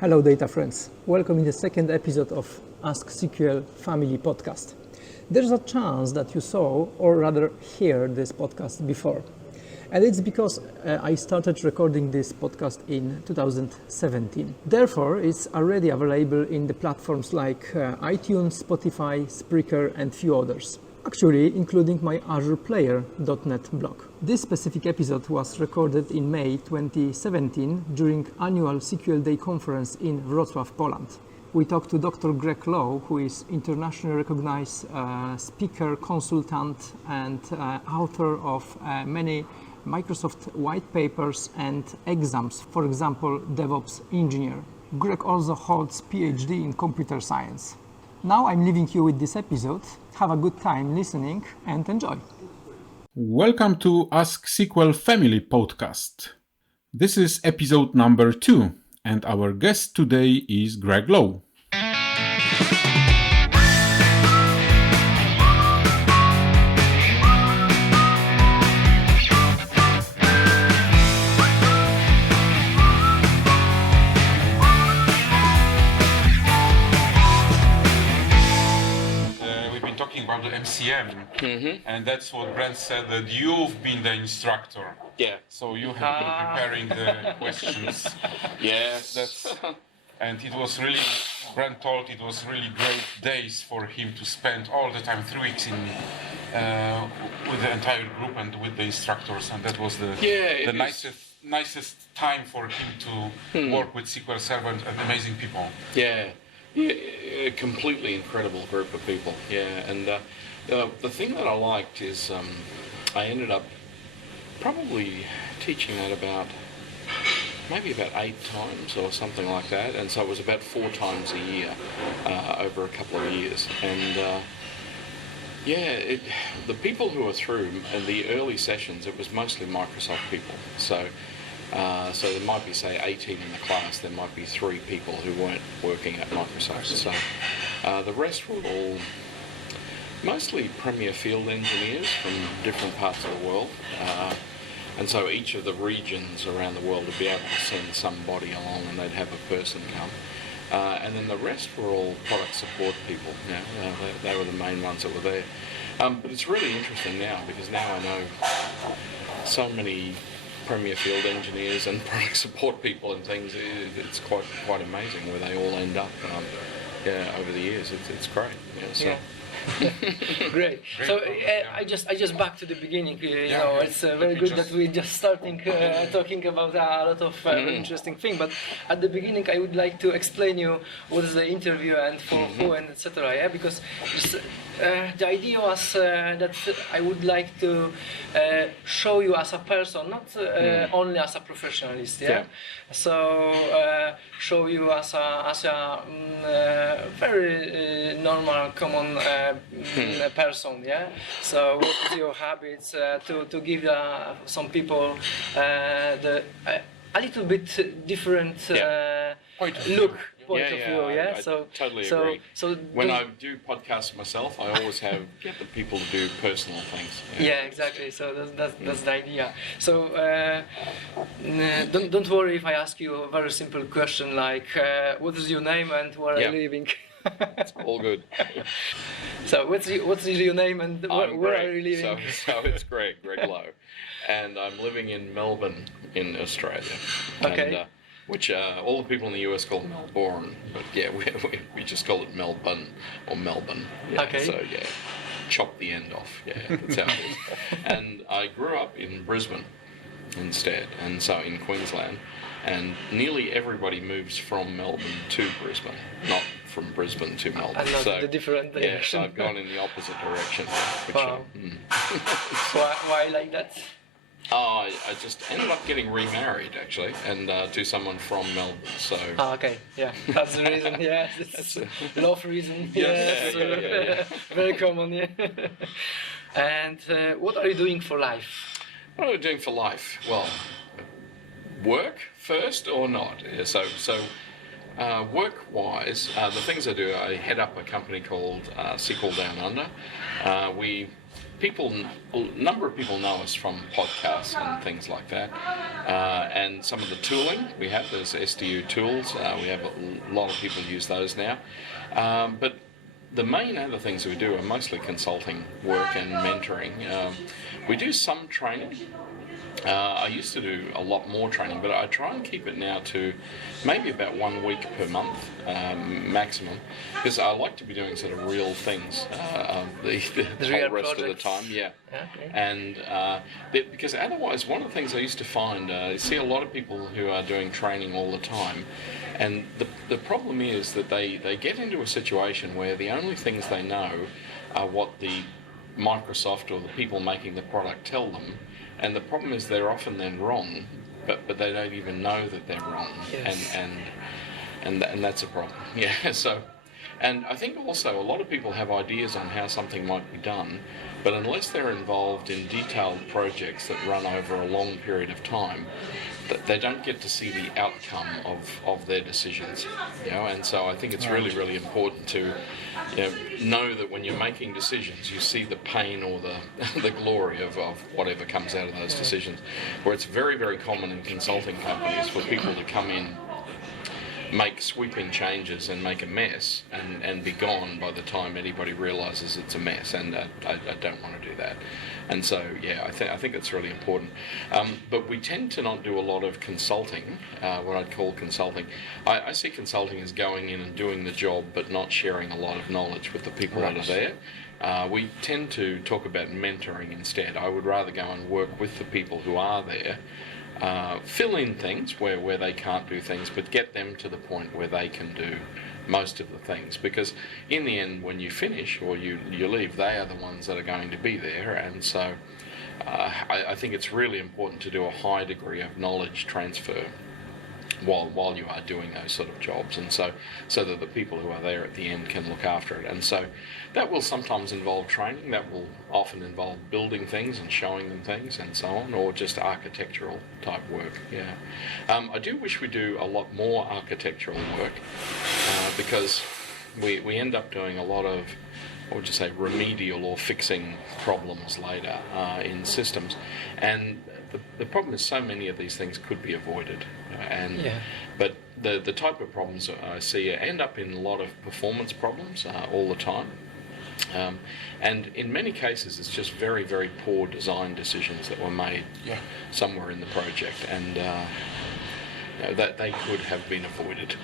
Hello data friends, welcome in the second episode of Ask SQL Family podcast. There's a chance that you saw or rather heard this podcast before. And it's because I started recording this podcast in 2017. Therefore, it's already available in the platforms like iTunes, Spotify, Spreaker and few others. Actually, including my Azure Player.net blog. This specific episode was recorded in May 2017 during annual SQL Day conference in Wrocław, Poland. We talked to Dr. Greg Lowe, who is internationally recognized speaker, consultant and author of many Microsoft white papers and exams, for example, DevOps engineer. Greg also holds PhD in computer science. Now I'm leaving you with this episode. Have a good time listening and enjoy. Welcome to Ask SQL Family podcast. This is episode number 2 and our guest today is Greg Lowe. About the MCM, and that's what Brent said, that you've been the instructor. Yeah. So you have been preparing the questions. Yes. And it was really, Brent told it was really great days for him to spend all the time, 3 weeks in with the entire group and with the instructors, and that was the nicest time for him to work with SQL Server and amazing people. Yeah, a completely incredible group of people. Yeah, and the thing that I liked is I ended up probably teaching that maybe about 8 times or something like that, and so it was about 4 times a year over a couple of years. And the people who were through in the early sessions, it was mostly Microsoft people. So there might be, say, 18 in the class. There might be 3 people who weren't working at Microsoft. So the rest were all mostly premier field engineers from different parts of the world. And so each of the regions around the world would be able to send somebody along, and they'd have a person come. And then the rest were all product support people. They were the main ones that were there. But it's really interesting now, because now I know so many premier field engineers and product support people and things. It's quite amazing where they all end up over the years. It's great. Great. So I just back to the beginning. It's very good that we're just starting talking about a lot of very interesting things. But at the beginning, I would like to explain you what is the interview and for who and etc. Yeah, because the idea was that I would like to show you as a person, not only as a professionalist. Yeah. So show you as a very normal, common person. Yeah. So what is your habits to give some people a little bit different point of view. I totally agree. So when I do podcasts myself, I always get the people to do personal things. Yeah, exactly. So that's the idea. So don't worry if I ask you a very simple question like what is your name and where are you living? It's all good. So what's your name and where are you living? So it's Greg Lowe, and I'm living in Melbourne in Australia. Okay. And, which all the people in the US call Melbourne, but we just call it Melbourne or Melbourne. Yeah, okay. So chop the end off. Yeah, that's how it is. And I grew up in Brisbane instead, and so in Queensland. And nearly everybody moves from Melbourne to Brisbane, not from Brisbane to Melbourne. And not the different direction. Yeah, so I've gone in the opposite direction. Wow. Why like that? I just ended up getting remarried, actually, and to someone from Melbourne. So. Okay, yeah, that's the reason. Yeah, it's a love reason. Yeah. Very common. Yeah. And what are you doing for life? What am I doing for life? Well, work first or not? Yeah, so work-wise, the things I do, I head up a company called SQL Down Under. We a number of people know us from podcasts and things like that, and some of the tooling we have. There's SDU tools. We have a lot of people use those now, but the main other things we do are mostly consulting work and mentoring. We do some training. I used to do a lot more training, but I try and keep it now to maybe about 1 week per month maximum, because I like to be doing sort of real things the whole rest of the time. Yeah. Okay. And because otherwise, one of the things I used to find, I see a lot of people who are doing training all the time, and the problem is that they get into a situation where the only things they know are what the Microsoft or the people making the product tell them. And the problem is they're often then wrong, but they don't even know that they're wrong, Yes. and that's a problem. Yeah. So, and I think also a lot of people have ideas on how something might be done, but unless they're involved in detailed projects that run over a long period of time, they don't get to see the outcome of their decisions. And so I think it's really, really important to know that when you're making decisions, you see the pain or the glory of whatever comes out of those decisions. Where it's very, very common in consulting companies for people to come in, make sweeping changes and make a mess and be gone by the time anybody realises it's a mess, and I don't want to do that. And so I think it's really important, but we tend to not do a lot of consulting, what I'd call consulting. I see consulting as going in and doing the job but not sharing a lot of knowledge with the people that are there. We tend to talk about mentoring instead. I would rather go and work with the people who are there, fill in things where they can't do things, but get them to the point where they can do most of the things, because in the end, when you finish or you leave, they are the ones that are going to be there. And so I think it's really important to do a high degree of knowledge transfer while you are doing those sort of jobs, and so that the people who are there at the end can look after it. And so that will sometimes involve training, that will often involve building things and showing them things and so on, or just architectural type work. I do wish we do a lot more architectural work, because we end up doing a lot of, what would you say, remedial or fixing problems later in systems, and the problem is so many of these things could be avoided, but the type of problems I see end up in a lot of performance problems all the time, and in many cases it's just very, very poor design decisions that were made somewhere in the project, and that they could have been avoided.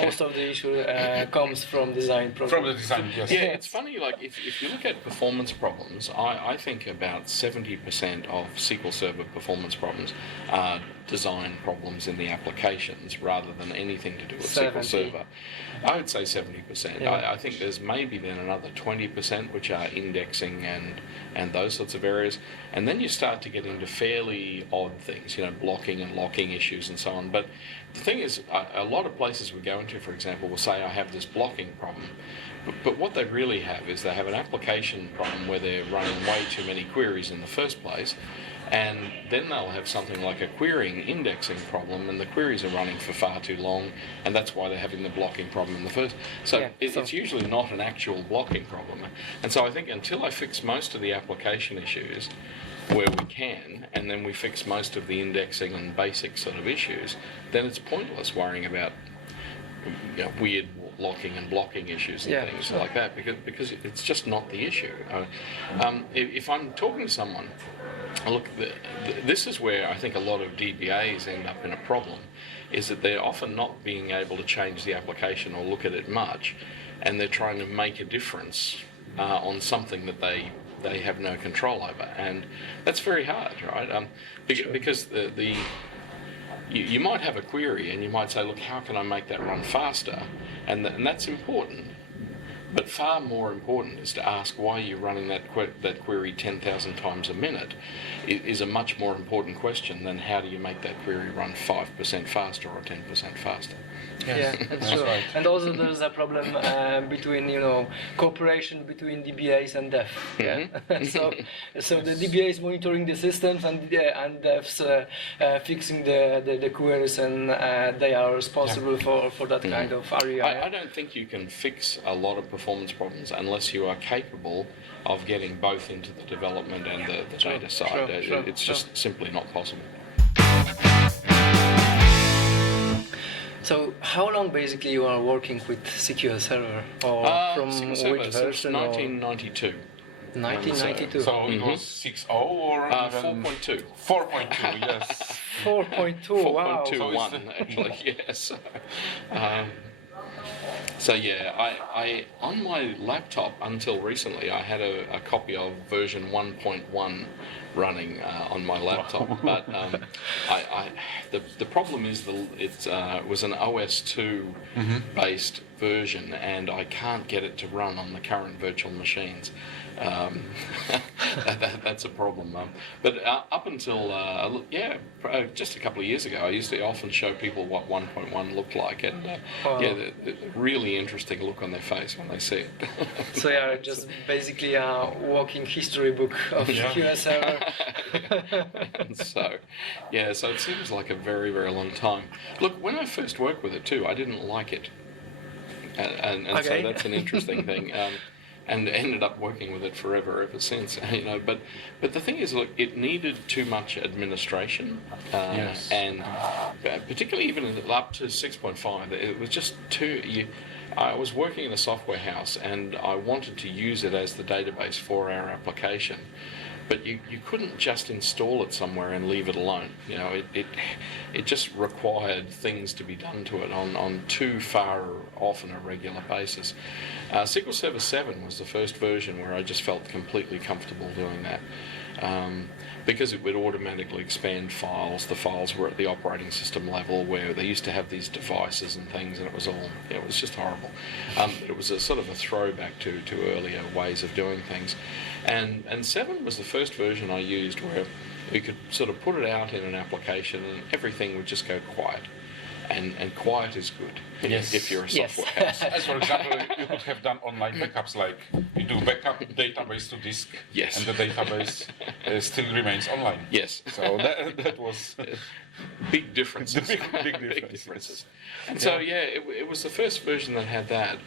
Most of the issue comes from design problems. From the design, yes. Yeah, it's funny, like if you look at performance problems, I think about 70% of SQL Server performance problems are design problems in the applications rather than anything to do with 70. SQL Server. I would say 70%. I think there's maybe then another 20% which are indexing and those sorts of areas. And then you start to get into fairly odd things, blocking and locking issues and so on. But the thing is, a lot of places we go into, for example, will say, I have this blocking problem. But what they really have is they have an application problem where they're running way too many queries in the first place, and then they'll have something like a querying indexing problem, and the queries are running for far too long, and that's why they're having the blocking problem in the first. So it's usually not an actual blocking problem. And so I think until I fix most of the application issues where we can, and then we fix most of the indexing and basic sort of issues, then it's pointless worrying about weird locking and blocking issues and things like that, because it's just not the issue. If I'm talking to someone, look, this is where I think a lot of DBAs end up in a problem, is that they're often not being able to change the application or look at it much, and they're trying to make a difference on something that they have no control over, and that's very hard, right? Because you might have a query and you might say, look, how can I make that run faster? And that's important. But far more important is to ask why you're running that query 10,000 times a minute is a much more important question than how do you make that query run 5% faster or 10% faster. Yeah, that's true. Right. And also there's a problem between cooperation between DBAs and dev. So the DBA is monitoring the systems and devs fixing the queries, and they are responsible for that kind of area. I don't think you can fix a lot of performance problems unless you are capable of getting both into the development and the data side. It's just simply not possible. So how long basically you are working with SQL Server, or from SQL Server which since version? 1992. 1992. So it was 6.0 or even 4.2. 4.2, yes. 4.2. Wow. 4.21 actually, yes. So yeah, I on my laptop until recently I had a copy of version 1.1 running on my laptop, but the problem is it was an OS 2 based version, and I can't get it to run on the current virtual machines. That's a problem. But up until just a couple of years ago, I used to often show people what 1.1 looked like, and the really interesting look on their face when they see it. So yeah, just basically a walking history book of SQL Server. And so it seems like a very, very long time. Look, when I first worked with it too, I didn't like it, and so that's an interesting thing. And ended up working with it forever ever since, But the thing is, look, it needed too much administration, and particularly even up to 6.5, it was just too. I was working in a software house, and I wanted to use it as the database for our application. But you couldn't just install it somewhere and leave it alone. It just required things to be done to it on too far off on a regular basis. SQL Server 7 was the first version where I just felt completely comfortable doing that. Because it would automatically expand files. The files were at the operating system level, where they used to have these devices and things, and it was just horrible. It was a sort of a throwback to earlier ways of doing things. And 7 was the first version I used where you could sort of put it out in an application and everything would just go quiet. And quiet is good if you're a software house. As for example, you could have done online backups, like you do backup database to disk, and the database still remains online. Yes. So that was big differences. Big differences. And so it was the first version that had that.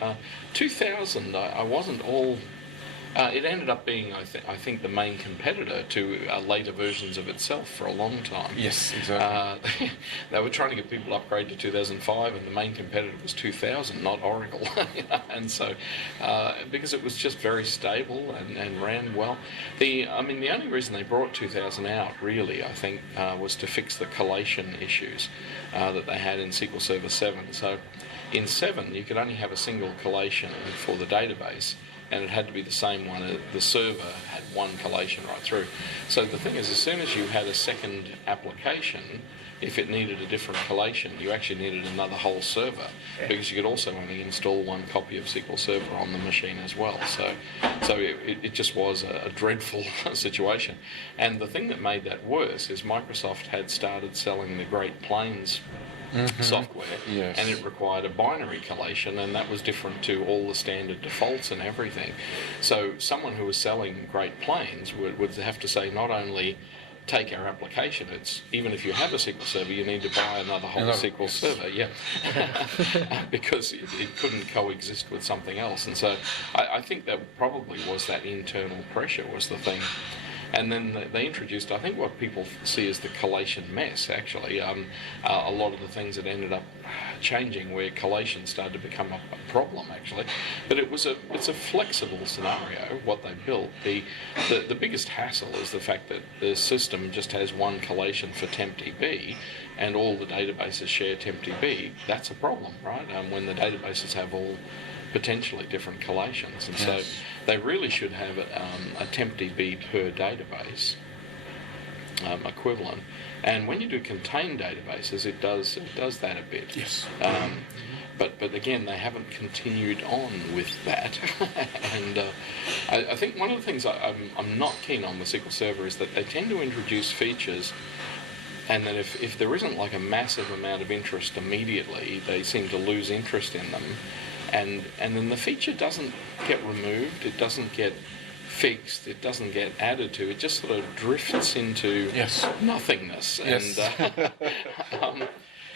2000, I wasn't all. It ended up being, I think, the main competitor to later versions of itself for a long time. Yes, exactly. They were trying to get people upgrade to 2005, and the main competitor was 2000, not Oracle. And so, because it was just very stable and ran well. The only reason they brought 2000 out, really, I think, was to fix the collation issues that they had in SQL Server 7. So, in 7, you could only have a single collation for the database, and it had to be the same one. The server had one collation right through. So the thing is, as soon as you had a second application, if it needed a different collation, you actually needed another whole server, because you could also only install one copy of SQL Server on the machine as well. So it just was a dreadful situation. And the thing that made that worse is Microsoft had started selling the Great Plains software, and it required a binary collation, and that was different to all the standard defaults and everything. So someone who was selling Great Plains would have to say, not only take our application, it's even if you have a SQL Server, you need to buy another whole SQL Server, because it couldn't coexist with something else. And so I think that probably was that internal pressure was the thing. And then they introduced, I think, what people see as the collation mess, actually. A lot of the things that ended up changing where collation started to become a problem, actually. But it's a flexible scenario, what they built. The biggest hassle is the fact that the system just has one collation for tempDB, and all the databases share tempDB. That's a problem, right? When the databases have all potentially different collations, and so they really should have a tempDB per database equivalent. And when you do contained databases, it does that a bit. Yes. But again, they haven't continued on with that. And I think one of the things I'm not keen on with SQL Server is that they tend to introduce features, and that if there isn't like a massive amount of interest immediately, they seem to lose interest in them. And then the feature doesn't get removed, it doesn't get fixed, it doesn't get added to, it just sort of drifts into nothingness. And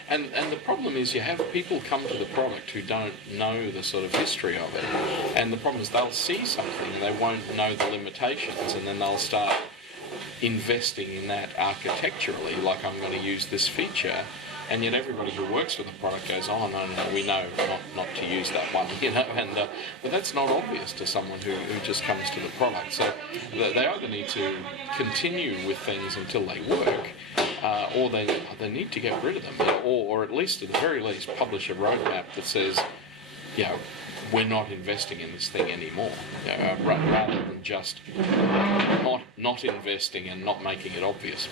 and the problem is you have people come to the product who don't know the sort of history of it, and the problem is they'll see something and they won't know the limitations, and then they'll start investing in that architecturally, like I'm going to use this feature, and yet everybody who works with the product goes, oh no, we know not to use that one, but that's not obvious to someone who just comes to the product. So they either need to continue with things until they work, or they need to get rid of them, or at least at the very least publish a roadmap that says, we're not investing in this thing anymore, rather than just not investing and not making it obvious.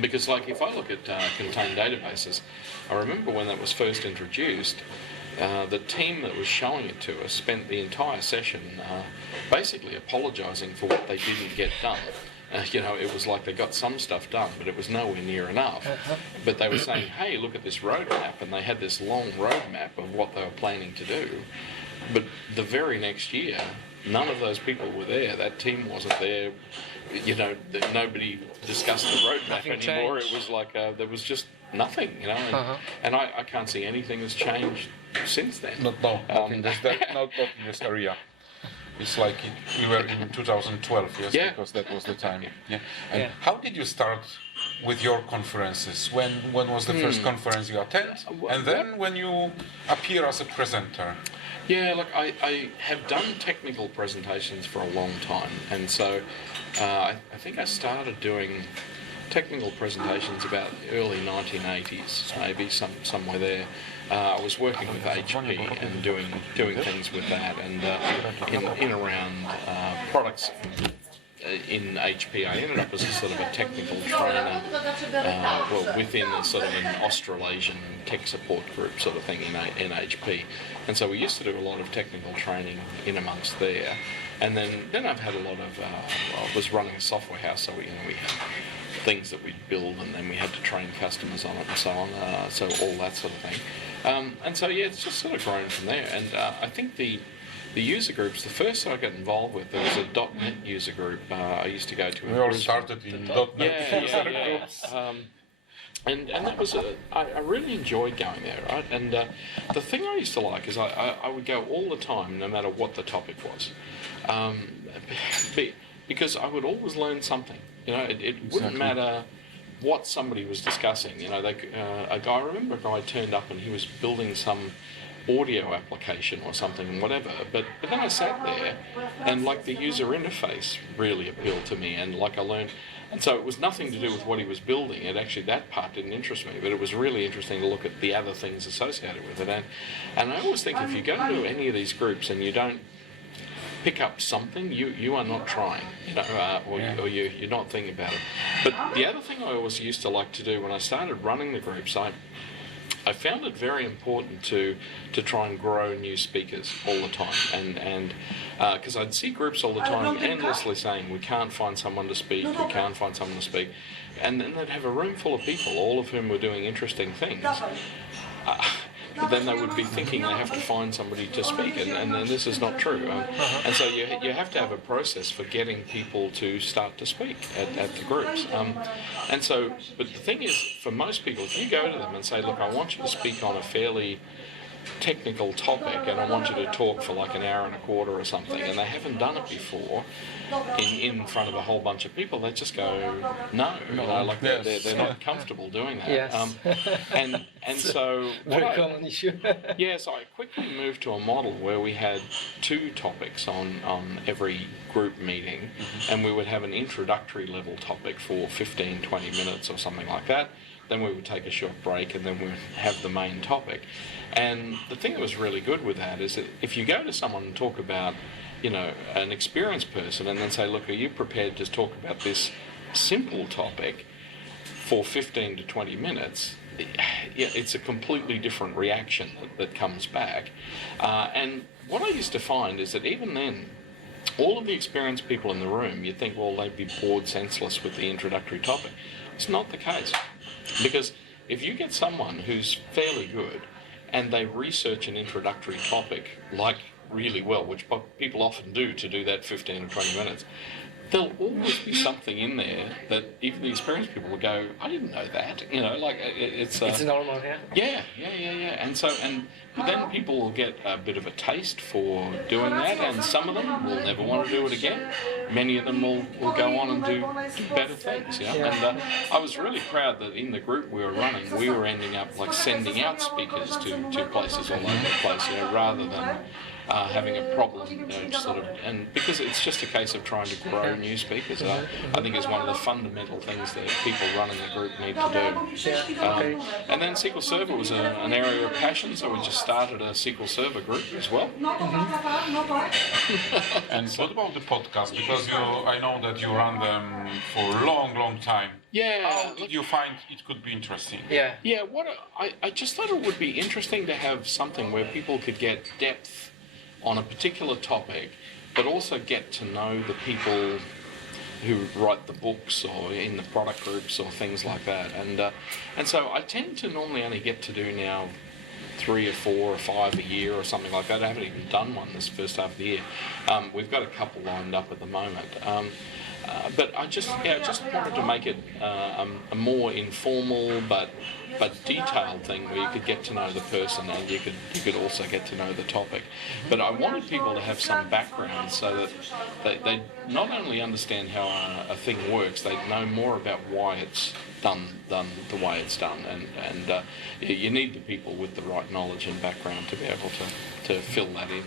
Because like if I look at contained databases, I remember when that was first introduced, the team that was showing it to us spent the entire session basically apologising for what they didn't get done. It was like they got some stuff done, but it was nowhere near enough. But they were saying, hey, look at this roadmap, and they had this long roadmap of what they were planning to do. But the very next year, none of those people were there. That team wasn't there. Nobody discussed the roadmap Nothing anymore. changed. It was like there was just nothing, and I can't see anything that's changed since then. Not in this area. It's like we were in 2012, yes, Yeah. because that was the time. Yeah. And Yeah. how did you start with your conferences? When was the first conference you attend? And then when you appear as a presenter? Yeah, look, I have done technical presentations for a long time, and so I think I started doing technical presentations about early 1980s, maybe somewhere there. I was working with HP and doing things with that, and in around products in HP. I ended up as a sort of a technical trainer, within a sort of an Australasian tech support group sort of thing in HP. And so we used to do a lot of technical training in amongst there. And then I've had a lot of, I was running a software house, so we had things that we'd build, and then we had to train customers on it and so on, so all that sort of thing. And so, yeah, it's just sort of grown from there. And I think the user groups, the first I got involved with, there was a .NET user group I used to go to. We all started in .NET user groups. And that was I really enjoyed going there, right? And the thing I used to like is I would go all the time, no matter what the topic was, because I would always learn something. It wouldn't matter what somebody was discussing. I remember a guy turned up and he was building some audio application or something, whatever. But then I sat there, and like the user interface really appealed to me, and like I learned. And so it was nothing to do with what he was building. That part didn't interest me, but it was really interesting to look at the other things associated with it. And I always think if you go to any of these groups and you don't pick up something, you are not trying, or you're not thinking about it. But the other thing I always used to like to do when I started running the groups, I found it very important to try and grow new speakers all the time, and because I'd see groups all the time endlessly saying we can't find someone to speak, and then they'd have a room full of people, all of whom were doing interesting things. But then they would be thinking they have to find somebody to speak, and this is not true. And so you have to have a process for getting people to start to speak at the groups. But the thing is, for most people, if you go to them and say, look, I want you to speak on a fairly technical topic, and I want you to talk for like an hour and a quarter or something, and they haven't done it before in front of a whole bunch of people, they just go no, they're not comfortable doing that. Yes. And so Very common issue. so I quickly moved to a model where we had 2 topics on every group meeting, and we would have an introductory level topic for 15-20 minutes or something like that. Then we would take a short break, and then we would have the main topic. And the thing that was really good with that is that if you go to someone and talk about, an experienced person, and then say, look, are you prepared to talk about this simple topic for 15 to 20 minutes? It's a completely different reaction that comes back. And what I used to find is that even then, all of the experienced people in the room, you'd think, well, they'd be bored senseless with the introductory topic. It's not the case. Because if you get someone who's fairly good and they research an introductory topic like really well, which people often do to do that 15 or 20 minutes, there'll always be something in there that even the experienced people will go, I didn't know that. You know, like it's normal, yeah. Yeah. And then people will get a bit of a taste for doing that, and some of them will never want to do it again. Many of them will go on and do better things. And I was really proud that in the group we were running, we were ending up like sending out speakers to places all over the place, rather than having a problem, and because it's just a case of trying to grow new speakers. I think it's one of the fundamental things that people running the group need to do. And then SQL Server was an area of passion, so we just started a SQL Server group as well. And what about the podcast? Because I know that you run them for a long time. Yeah. How did you find it could be interesting? Yeah. I just thought it would be interesting to have something where people could get depth on a particular topic, but also get to know the people who write the books or in the product groups or things like that. And so I tend to normally only get to do now 3 or 4 or 5 a year or something like that. I haven't even done one this first half of the year. We've got a couple lined up at the moment. But I just wanted to make it a more informal but detailed thing where you could get to know the person and you could also get to know the topic. But I wanted people to have some background so that they not only understand how a thing works, they know more about why it's done the way it's done. And you need the people with the right knowledge and background to be able to fill that in.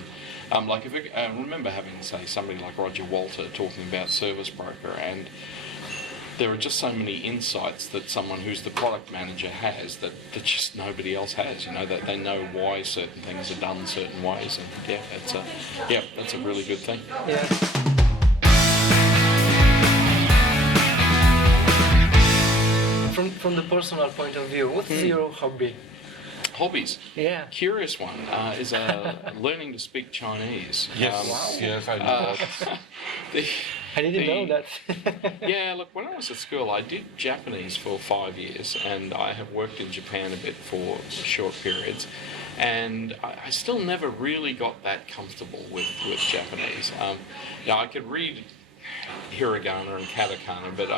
Like I remember having, say, somebody like Roger Walter talking about Service Broker, and there are just so many insights that someone who's the product manager has that just nobody else has. That they know why certain things are done certain ways, and that's a really good thing. Yeah. From the personal point of view, what's your hobby? Hobbies. Yeah. Curious one is learning to speak Chinese. Yes, I know that. I didn't know that. Yeah, look, when I was at school, I did Japanese for 5 years, and I have worked in Japan a bit for short periods, and I still never really got that comfortable with Japanese. I could read hiragana and katakana, but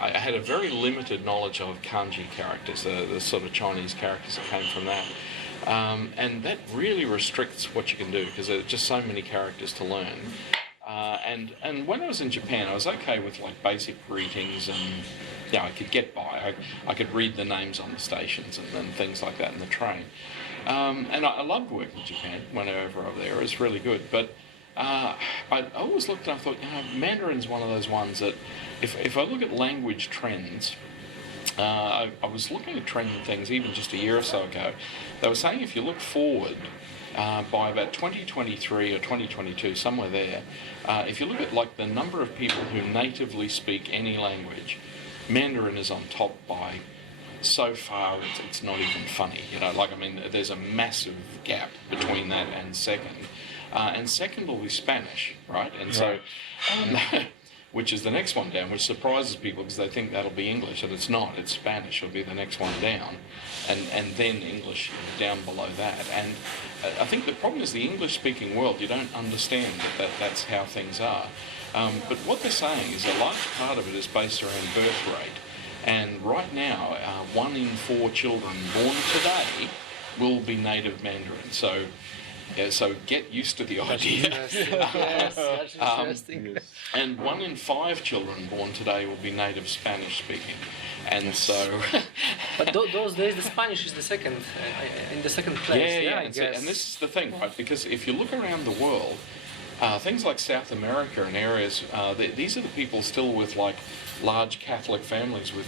I had a very limited knowledge of kanji characters, the sort of Chinese characters that came from that. And that really restricts what you can do because there are just so many characters to learn. And when I was in Japan, I was okay with like basic greetings and I could get by. I could read the names on the stations and things like that in the train. And I loved working in Japan whenever over there. It was really good. But I always looked and I thought, Mandarin's one of those ones that if I look at language trends, I was looking at trending things even just a year or so ago. They were saying if you look forward by about 2023 or 2022, somewhere there, if you look at like the number of people who natively speak any language, Mandarin is on top by so far it's not even funny. There's a massive gap between that and second. And second will be Spanish, right? And so, which is the next one down, which surprises people because they think that'll be English, and it's not. It's Spanish will be the next one down, and then English down below that. And I think the problem is the English-speaking world, you don't understand that's how things are. But what they're saying is a large part of it is based around birth rate. And right now, 1 in 4 children born today will be native Mandarin. So get used to the idea. Yes, that's interesting. And 1 in 5 children born today will be native Spanish speaking. And so... But those days the Spanish is the second, in the second place. I guess. And this is the thing, right? Because if you look around the world, things like South America and areas, these are the people still with like large Catholic families with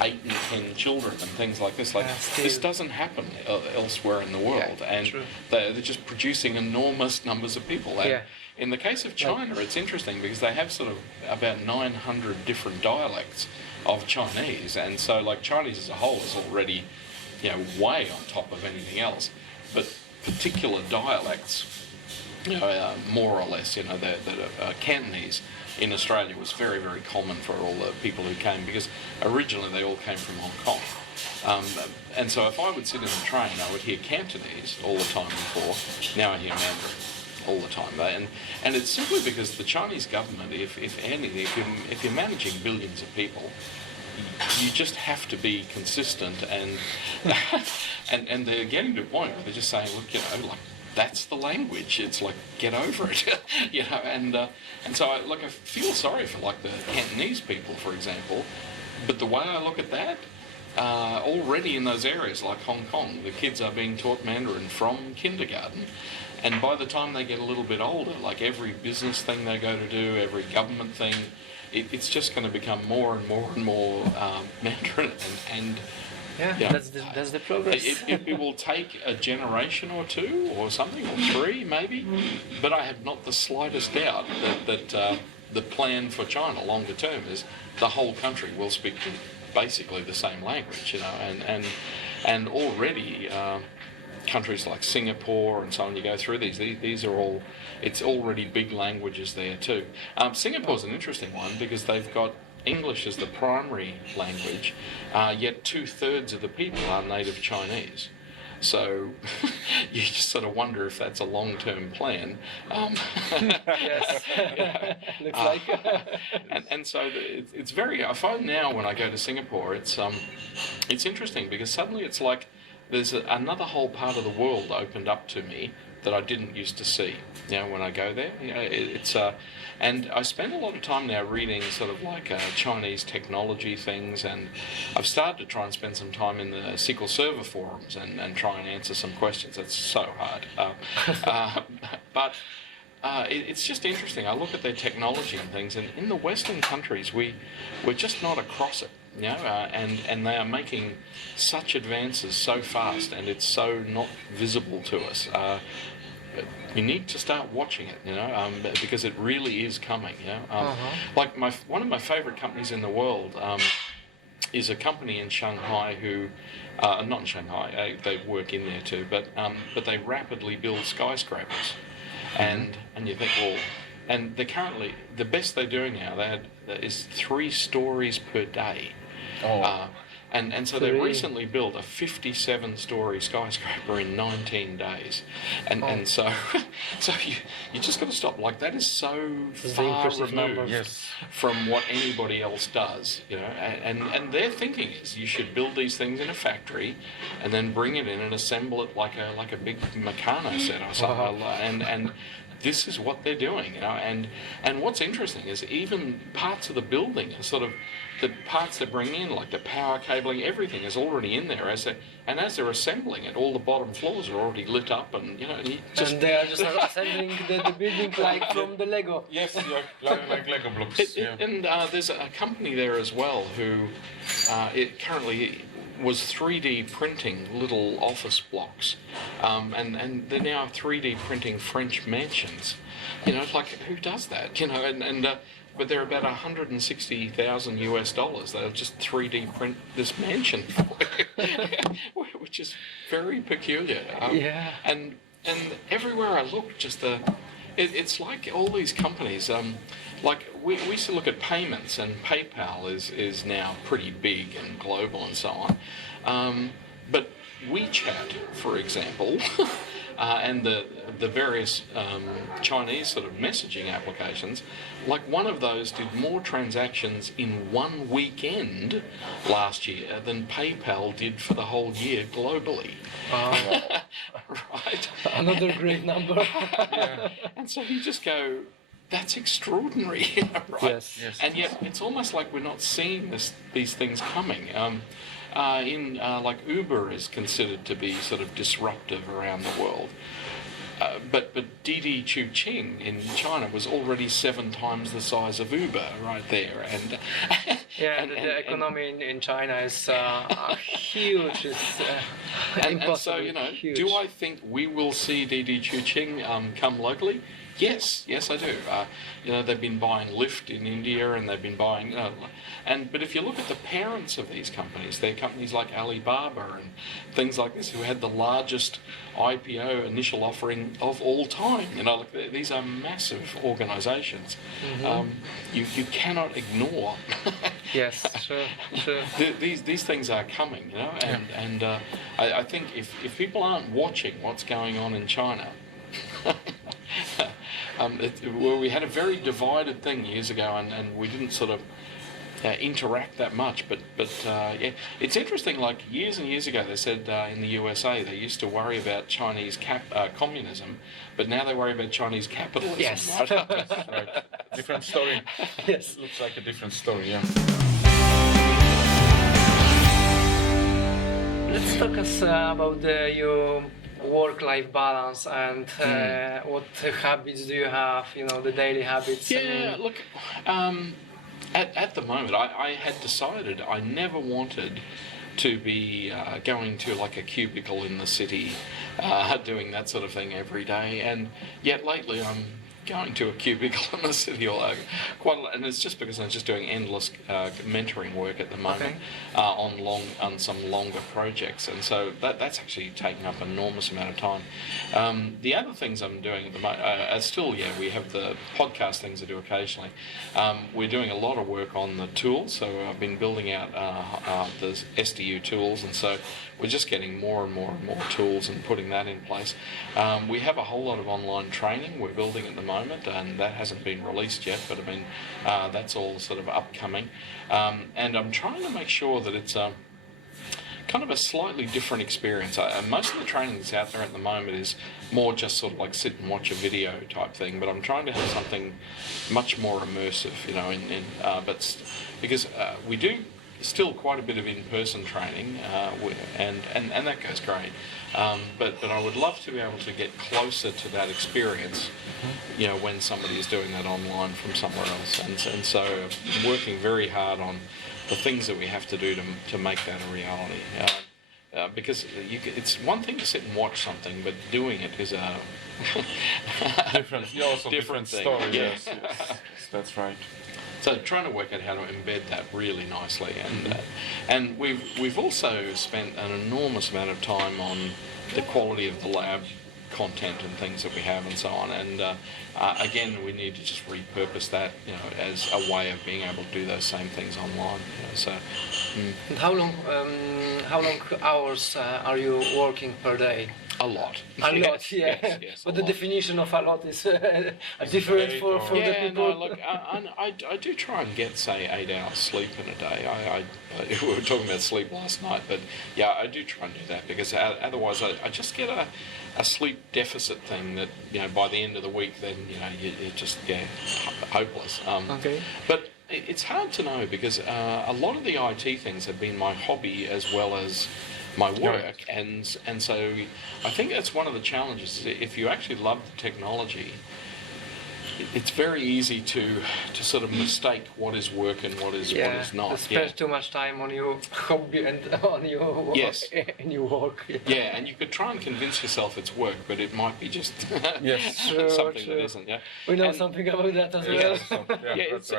8 and 10 children and things like this. This doesn't happen elsewhere in the world, and they're just producing enormous numbers of people. And in the case of China, it's interesting because they have sort of about 900 different dialects of Chinese, and so like Chinese as a whole is already, way on top of anything else. But particular dialects, more or less, that Cantonese in Australia was very, very common for all the people who came because originally they all came from Hong Kong. And so if I would sit in the train, I would hear Cantonese all the time before. Now I hear Mandarin. all the time. And it's simply because the Chinese government, if you're managing billions of people, you just have to be consistent, and and they're getting to a point where they're just saying, look, like, that's the language. It's like, get over it, and so I feel sorry for like the Cantonese people, for example. But the way I look at that, already in those areas like Hong Kong, the kids are being taught Mandarin from kindergarten, and by the time they get a little bit older, like every business thing they go to do, every government thing, it's just going to become more and more and more Mandarin, and that's the progress. It will take a generation or two or something, or three maybe, but I have not the slightest doubt that the plan for China longer term is the whole country will speak basically the same language, and already countries like Singapore and so on, you go through these are all, it's already big languages there too. Singapore's an interesting one because they've got English as the primary language, yet 2/3 of the people are native Chinese. So you just sort of wonder if that's a long-term plan. Yes, looks like. and so it's very. I find now when I go to Singapore, it's interesting because suddenly it's like there's another whole part of the world opened up to me that I didn't used to see. When I go there, it's and I spend a lot of time now reading sort of like Chinese technology things, and I've started to try and spend some time in the SQL Server forums and try and answer some questions. It's so hard, but it's just interesting. I look at their technology and things, and in the Western countries, we're just not across it. And they are making such advances so fast, and it's so not visible to us. You need to start watching it, because it really is coming. Like one of my favourite companies in the world is a company in Shanghai who, not in Shanghai, they work in there too, but they rapidly build skyscrapers, and you think, well, and they're currently the best they're doing now. Is 3 stories per day. And so they recently built a 57-story skyscraper in 19 days, and so you just got to stop. Like, that is so far removed from what anybody else does, And their thinking is you should build these things in a factory, and then bring it in and assemble it like a big Meccano set or something, and this is what they're doing, And what's interesting is even parts of the building are sort of the parts they bring in, like the power cabling, everything is already in there. As they're assembling it, all the bottom floors are already lit up, and and they are just assembling the building like from the Lego. Yes, like Lego blocks. And there's a company there as well who it currently was 3D printing little office blocks, and they're now 3D printing French mansions. Like, who does that? But they're about $160,000 US. They'll just 3D print this mansion for you, which is very peculiar. And everywhere I look, it's like all these companies. Like we used to look at payments, and PayPal is now pretty big and global and so on. But WeChat, for example, and the various Chinese sort of messaging applications, like one of those did more transactions in one weekend last year than PayPal did for the whole year globally. Right? Another great number. And so you just go, that's extraordinary, right? Yes. And yet it's almost like we're not seeing these things coming. Like Uber is considered to be sort of disruptive around the world. But Didi Chuxing in China was already 7 times the size of Uber right there, and the economy in China is huge. It's and so huge. do I think we will see Didi Chuxing come locally? Yes, I do. They've been buying Lyft in India, and they've been buying, but if you look at the parents of these companies, they're companies like Alibaba and things like this, who had the largest IPO initial offering of all time. These are massive organisations. You cannot ignore. Yes, sure. These things are coming, and I think if people aren't watching what's going on in China, Well, we had a very divided thing years ago, and we didn't sort of interact that much. But yeah, it's interesting. Like years and years ago, they said in the USA they used to worry about Chinese communism, but now they worry about Chinese capitalism. Yes. Right? Right. Different story. Yes. Looks like a different story, yeah. Let's talk about your work-life balance and what habits do you have, the daily habits. Yeah, look, at the moment, I had decided I never wanted to be going to like a cubicle in the city, doing that sort of thing every day, and yet lately I'm going to a cubicle in the city quite a lot, and it's just because I'm just doing endless mentoring work at the moment on some longer projects, and so that's actually taking up an enormous amount of time. The other things I'm doing at the moment are still, we have the podcast things I do occasionally. We're doing a lot of work on the tools, so I've been building out the SDU tools, and so we're just getting more and more and more tools and putting that in place. We have a whole lot of online training we're building at the moment, and that hasn't been released yet, but I mean, that's all sort of upcoming. And I'm trying to make sure that it's kind of a slightly different experience. Most of the training that's out there at the moment is more just sort of like sit and watch a video type thing, but I'm trying to have something much more immersive, but because we do still quite a bit of in-person training, and that goes great. But I would love to be able to get closer to that experience, when somebody is doing that online from somewhere else. And so I'm working very hard on the things that we have to do to make that a reality. Because it's one thing to sit and watch something, but doing it is a different thing. story. Yeah. Yes, that's right. So trying to work out how to embed that really nicely, and we've also spent an enormous amount of time on the quality of the lab content and things that we have and so on, and again we need to just repurpose that as a way of being able to do those same things online. And how long hours are you working per day? A lot. A lot, yeah. Yes, but the definition of a lot is different for the people. No, look, I do try and get, say, 8 hours sleep in a day. We were talking about sleep last night, but yeah, I do try and do that, because otherwise I just get a sleep deficit thing that, by the end of the week, then, you're just, hopeless. Okay. But it's hard to know, because a lot of the IT things have been my hobby as well as my work, and so I think that's one of the challenges. If you actually love the technology, it's very easy to sort of mistake what is work and what is not. To spend too much time on your hobby and on your work. Yes. And your work. Yeah, and you could try and convince yourself it's work, but it might be just something that isn't. Yeah, we know something about that as well.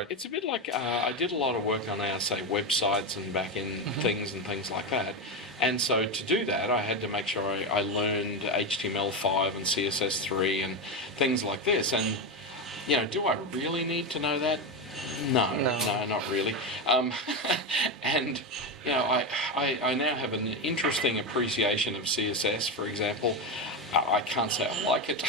It's a bit like I did a lot of work on our, say, websites and back-end things and things like that. And so to do that, I had to make sure I learned HTML5 and CSS3 and things like this. And, do I really need to know that? No, not really. And, I now have an interesting appreciation of CSS, for example. I can't say I like it,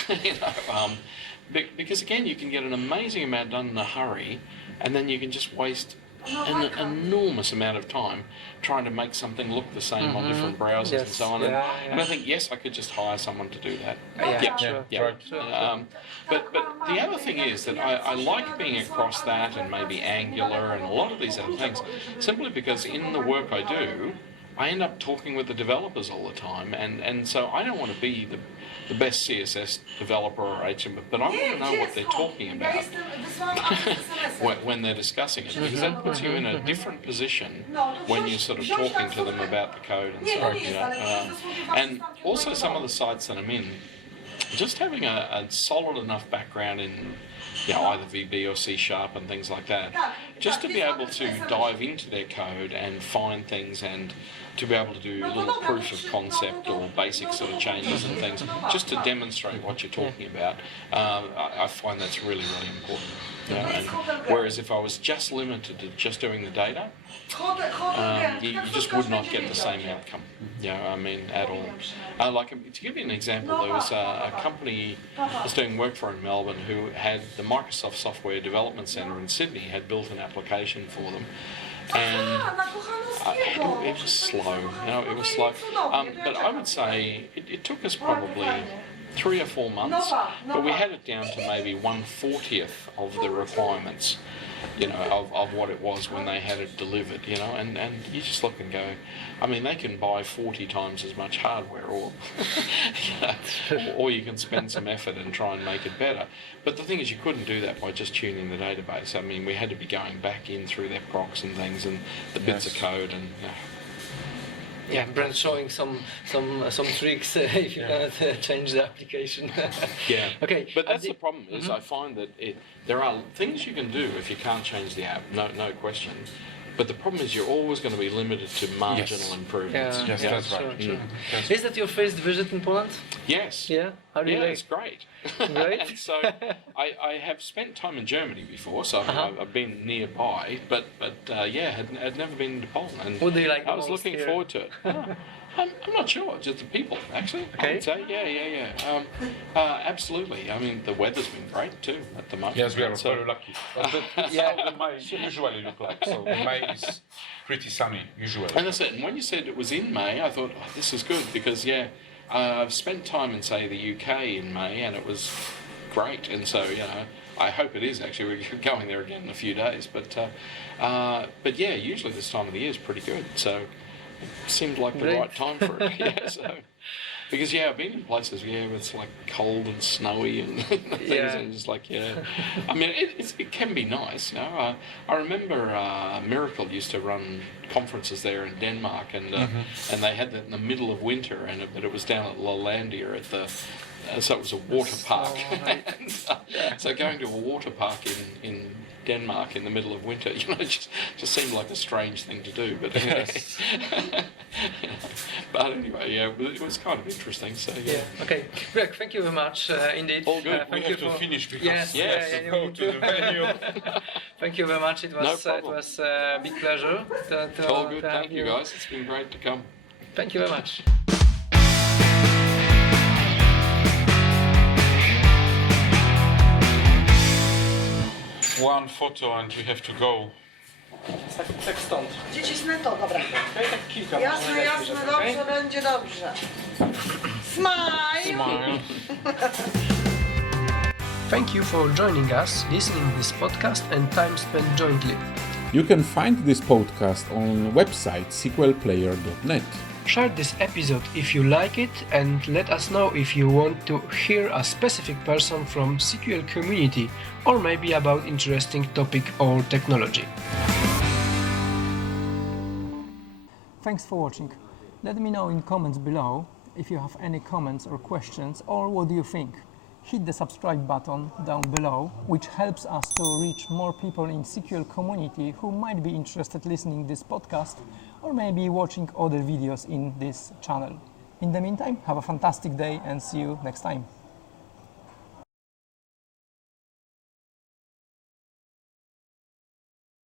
because, again, you can get an amazing amount done in a hurry, and then you can just waste an enormous amount of time trying to make something look the same on different browsers and so on. And I think, yes, I could just hire someone to do that. But the other thing is that I like being across that and maybe Angular and a lot of these other things, simply because in the work I do, I end up talking with the developers all the time, and so I don't want to be the best CSS developer or HTML, but I want to know what they're talking about when they're discussing it, because that puts you in a different position when you're sort of talking to them about the code and so on. And also some of the sites that I'm in, just having a solid enough background in either VB or C# and things like that, just to be able to dive into their code and find things and to be able to do little proof of concept or basic sort of changes and things, just to demonstrate what you're talking about. I find that's really, really important. And whereas if I was just limited to just doing the data, you just would not get the same outcome. At all. To give you an example, there was a company I was doing work for in Melbourne who had the Microsoft Software Development Centre in Sydney had built an application for them, and it was slow. It was slow. But I would say it took us probably 3 or 4 months, but we had it down to maybe 1/40th of the requirements, of what it was when they had it delivered, and you just look and go, they can buy 40 times as much hardware, or or you can spend some effort and try and make it better. But the thing is, you couldn't do that by just tuning the database. We had to be going back in through their procs and things and the bits of code and. Brent showing some tricks if you cannot change the application. Okay. But that's the problem is I find that there are things you can do if you can't change the app, no question. But the problem is you're always going to be limited to marginal improvements. Yes, that's right. Sure. Is that your first visit in Poland? Yes. Yeah. How do you like? It's great. Great. And so I have spent time in Germany before, so I've been nearby, but had never been to Poland. And what do you like? I was looking forward to it. I'm not sure, just the people, actually. Okay. I would say, absolutely. The weather's been great too at the moment. Yes, we are very lucky. The May usually look like. So May is pretty sunny usually. And that's it. And when you said it was in May, I thought, this is good because I've spent time in say the UK in May, and it was great. And so I hope it is actually. We're going there again in a few days, but usually this time of the year is pretty good. So. It seemed like the right time for it. Because I've been in places where it's like cold and snowy and things, and just like it can be nice. I remember Miracle used to run conferences there in Denmark, and they had that in the middle of winter, but it was down at Lalandia at the. So it was a water park. So going to a water park in Denmark in the middle of winter, just seemed like a strange thing to do. But but anyway, it was kind of interesting. So Okay, Greg, thank you very much indeed. All good. We have to finish because you go need to the venue. Thank you very much. It was a big pleasure. All good. Thank you guys. It's been great to come. Thank you very much. One photo and we have to go. Tak stąd. Przycisnę to, dobra. Tak kilka. Jasne, dobrze, będzie dobrze. Smile! Smile. Thank you for joining us, listening this podcast and time spent jointly. You can find this podcast on website sqlplayer.net. Share this episode if you like it and let us know if you want to hear a specific person from SQL community or maybe about interesting topic or technology. Thanks for watching. Let me know in comments below if you have any comments or questions, or what do you think. Hit the subscribe button down below, which helps us to reach more people in SQL community who might be interested listening this podcast or maybe watching other videos in this channel. In the meantime, have a fantastic day and see you next time.